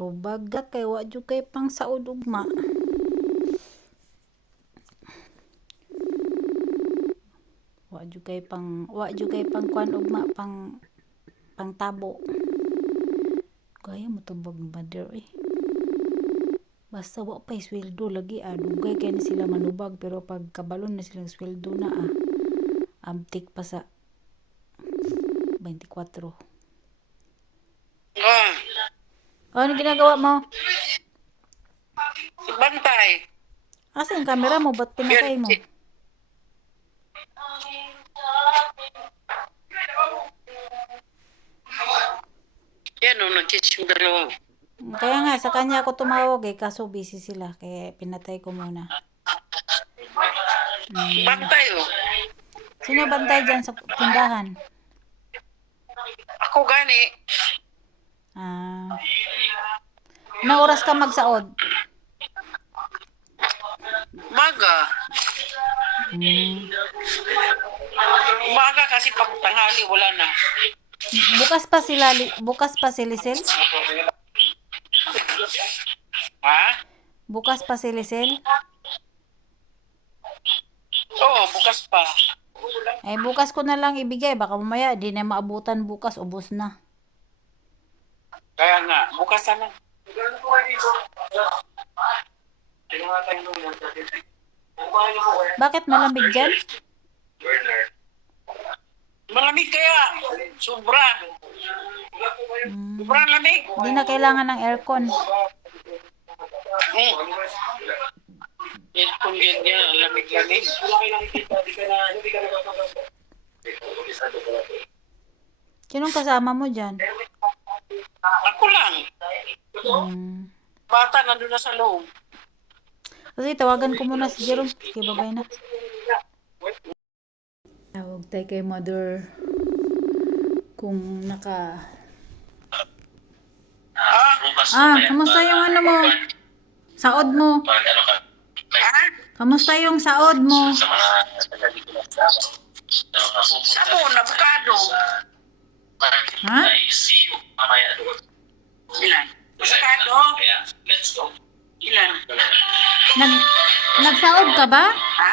Tubag kay wa jud kay pang saod ugma. Wa jud kay pang kuan ugma pang tabo. Kaya mo tubag mother eh. Basta wa pa'y sweldo lagi dugay kay na sila manubag pero pag kabalon na silang sweldo na amtik pa sa 24. Ano ginagawa mo? Bantay. Asa yung camera mo? Ba't pinatay mo? Yan o, nag-kiss yung dalawa. Kaya nga, sa kanya ako tumawag kaso busy sila. Kaya pinatay ko muna. Bantay o. Sino bantay dyan sa tindahan? Ako gani. Anong oras ka magsaod? Maga. Maga kasi pag tanghali wala na. Bukas pa si Lisel? Ha? Bukas pa si Lisel? Oo, bukas pa. Ay bukas ko na lang ibigay. Baka mamaya di na maabutan bukas. Ubos na. Kaya nga, bukas na lang. Bakit malamig dyan? Malamig kaya. Sobra. Sobrang lamig. Hindi na kailangan ng aircon. Aircon yan niya, lamig-lamig. Sinong kasama mo dyan? Ako lang. Bata nandun na sa loob. Kasi tawagan ko muna si Jerome. Okay, babay na. Tawag tayo kay mother kung naka... kamusta yung ano mo? Saod mo? Kamusta yung saod mo? Sabon, avocado. Ha? Ilan? Avocado? Ilan? Nagsaod ka ba? Ha?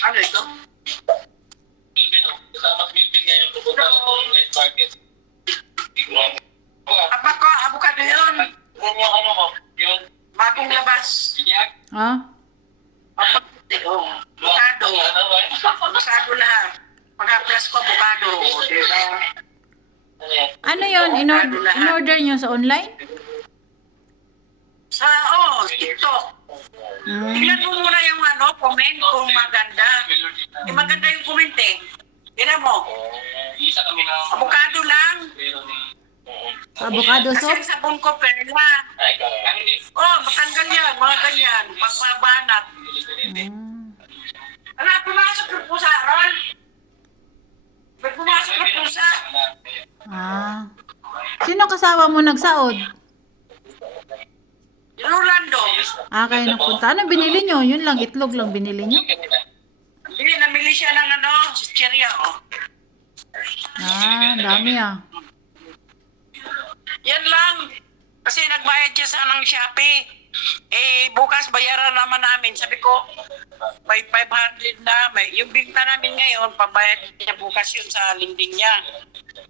Ano ito? Avocado yun. Bagong labas. Avocado. Avocado lahat. Pag-plus ko, avocado. Ano yun? In-order nyo sa online? Sa, TikTok. Tingnan mo muna yung comment kung maganda. Yung maganda yung comment eh. Tingnan mo. Avocado lang. Avocado Kasi soup? ang sabon ko, perla. Matanggal yan. Mga ganyan. Pagpabanat. Pumasok yung pusa, Ron. May pumasok yung pusa. Sino kasama mo nagsaod? Rolando. Kayo napunta. Ano binili nyo? Yun lang, itlog lang binili nyo? Hindi, namili siya ng chicheria, Dami Yan lang. Kasi nagbayad siya sa Shopee. Bukas bayaran naman namin. Sabi ko, may 500 na. Yung binta namin ngayon, pabayad niya bukas yun sa linding niya.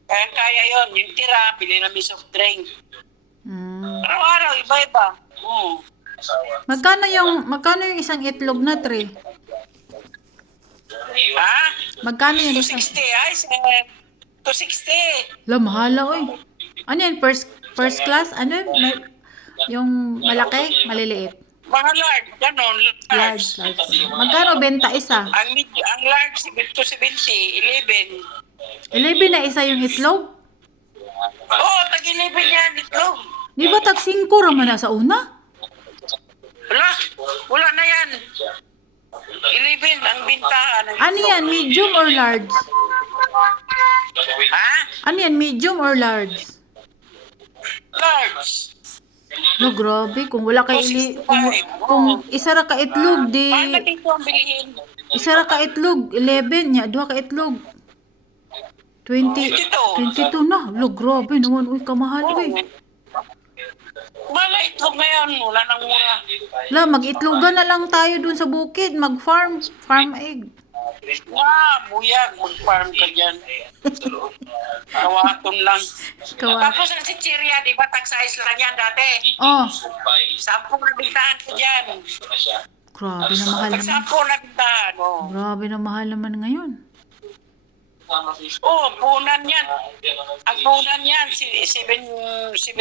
Kaya yun. Yung tira, pili namin soft drink. Araw-araw, iba-iba. Magkano yung isang itlog na tray? Ha? Magkano yung isang? 260, 260. Mahala oy. Ano yan? First class? Ano yun? Yung malaki? Maliliit? Mga large, ganon. Large. Magkano benta isa? Ang large, 270, 11. 11 na isa yung itlog? Tag-11 yan, itlog. Di ba tag 5 raman na sa una? Wala na yan. 11 ang bintahan. Ano yan? Medium or large? Ha? Ano yan? Medium or large? Large. Grabe. Kung wala kay kung isa ra ka itlog, di... Bakit ito ang bilihin? Isa ra ka itlog, 11. Nya, 2 ka itlog. 22 na. Lo, grabe naman. Uy, kamahal. Uy. Wala itlog ngayon. Wala nang mura. La, mag-itlogan na lang tayo dun sa bukid. Mag-farm. Farm egg. Buyag. Mag-farm ka dyan. Kawaton lang. Tapos ang chichirya, di ba, tag-size lang yan dati. Oh, 10 na bintahan ko dyan. grabe na mahal naman. 10 na bintahan, oh. Grabe na mahal naman ngayon. Oh, punan yan. Ang punan yan, 7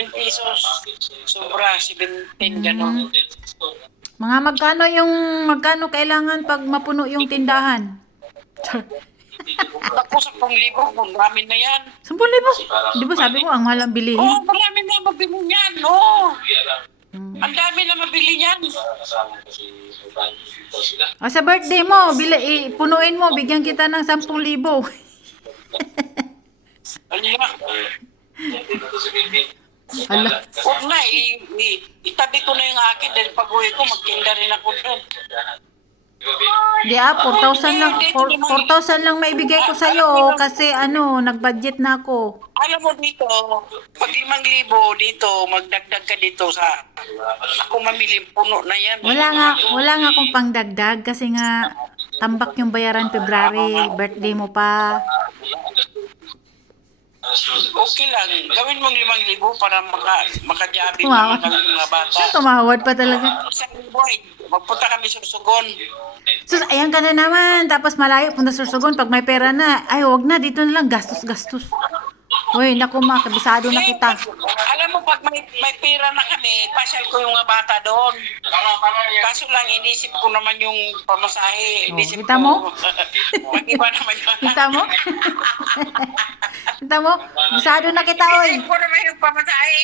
pesos. Sobra, 17, gano'n. Mga magkano kailangan pag mapuno yung tindahan? Tapos 10,000, kung ramen na yan. 10,000? Di ba sabi mo, ang mahal ang bilihin? Oh, marami na mabili niyan, oh. Hmm. Ang dami na mabili niyan. O, sa birthday mo, punuin mo, bigyan kita ng 10,000. Ano na? Ala. Huwag na, itabi ko na yung akin dahil pag-uwi ko, magtinda rin ako doon. Di 4,000 lang. 4,000 lang maibigay ko sa'yo kasi nag-budget na ako. Alam mo dito, pag 5,000 dito, magdagdag ka dito sa... Ako mamili, puno na yan. Wala nga akong pangdagdag kasi nga tambak yung bayaran February, birthday mo pa. Okay lang, gawin mong 5,000 para makajabi Wow. ng mga bata. Tumawad pa talaga. Isang boy, magpunta kami sa Sursogon. Sus, ayan ka na naman. Tapos malayo, punta sa Sorsogon. Pag may pera na, ay, wag na. Dito na lang. Gastos. Uy, naku ma, kabisado na kita. Alam mo, pag may pera na kami, pasyal ko yung mga bata doon. Kaso lang, inisip ko naman yung pamasahe. Inisip kita mo? Mag-iba naman yun. Kita mo? Kita mo? Kabisado na kita, oy. Inisip ko naman yung pamasahe.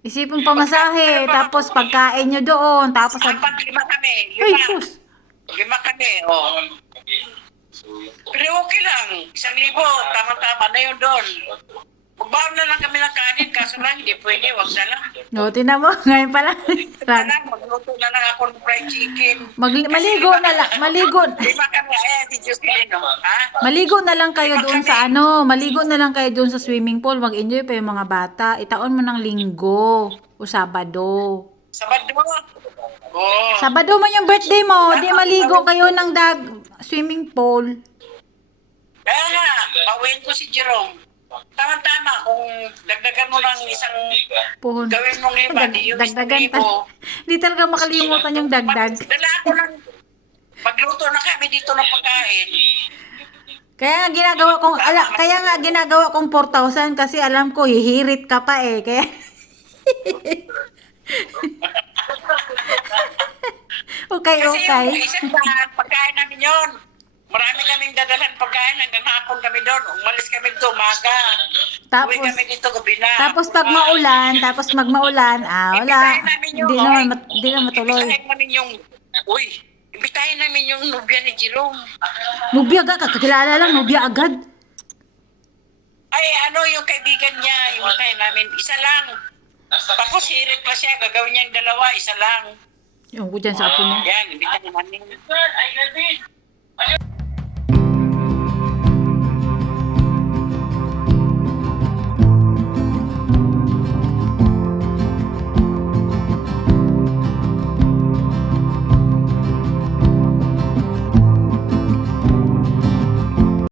Isipin pamasahe, tapos pagkain nyo doon, tapos... 4-5 kami. Ay, sus. 5 kami, oh. Pero okay lang. 1,000, tama-tama na yun doon. Magbaon na lang kami ng kanin, kaso lang, hindi pwede, wag na lang. No, tinan mo, ngayon pa lang. Magluto na lang ako ng fried chicken. Maligo na lang, maligo. 5 kami, si Jocelyn, no? Ha? Maligo na lang kayo doon sa maligo na lang kayo doon sa swimming pool. Mag-enjoy pa yung mga bata. Itaon mo ng Linggo o Sabado. Sabado? Oo. Sabado man yung birthday mo, di maligo kayo ng swimming pool. Kaya nga, bawiin ko si Jerome. Tama-tama, kung dagdagan mo ng isang Puhon. gawin mong 5, di yung Dagdagan 1,000. Di talaga makalimutan yung dagdag. Dala ako ng, pagluto na kami dito ng pagkain. Kaya nga ginagawa kong 4,000 kasi alam ko hihirit ka pa eh. Kaya Okay. Kasi yung isang pagkain namin yun. Marami kaming dadalan pagkain hanggang hapon kami doon. Umalis kami dito umaga. Uwi kami dito gabi na. Tapos pag maulan, wala. Hindi na matuloy. Imbitahin namin yung nobya ni Jerome. Nubya agad, kakilala lang, nubya agad. Ay, yung kaibigan niya, imbitahin namin. Isa lang. Tapos hirit pa siya, gagawin niyang 2, isa lang. Yung ko dyan sa apo mo. Yan, imbitahin namin.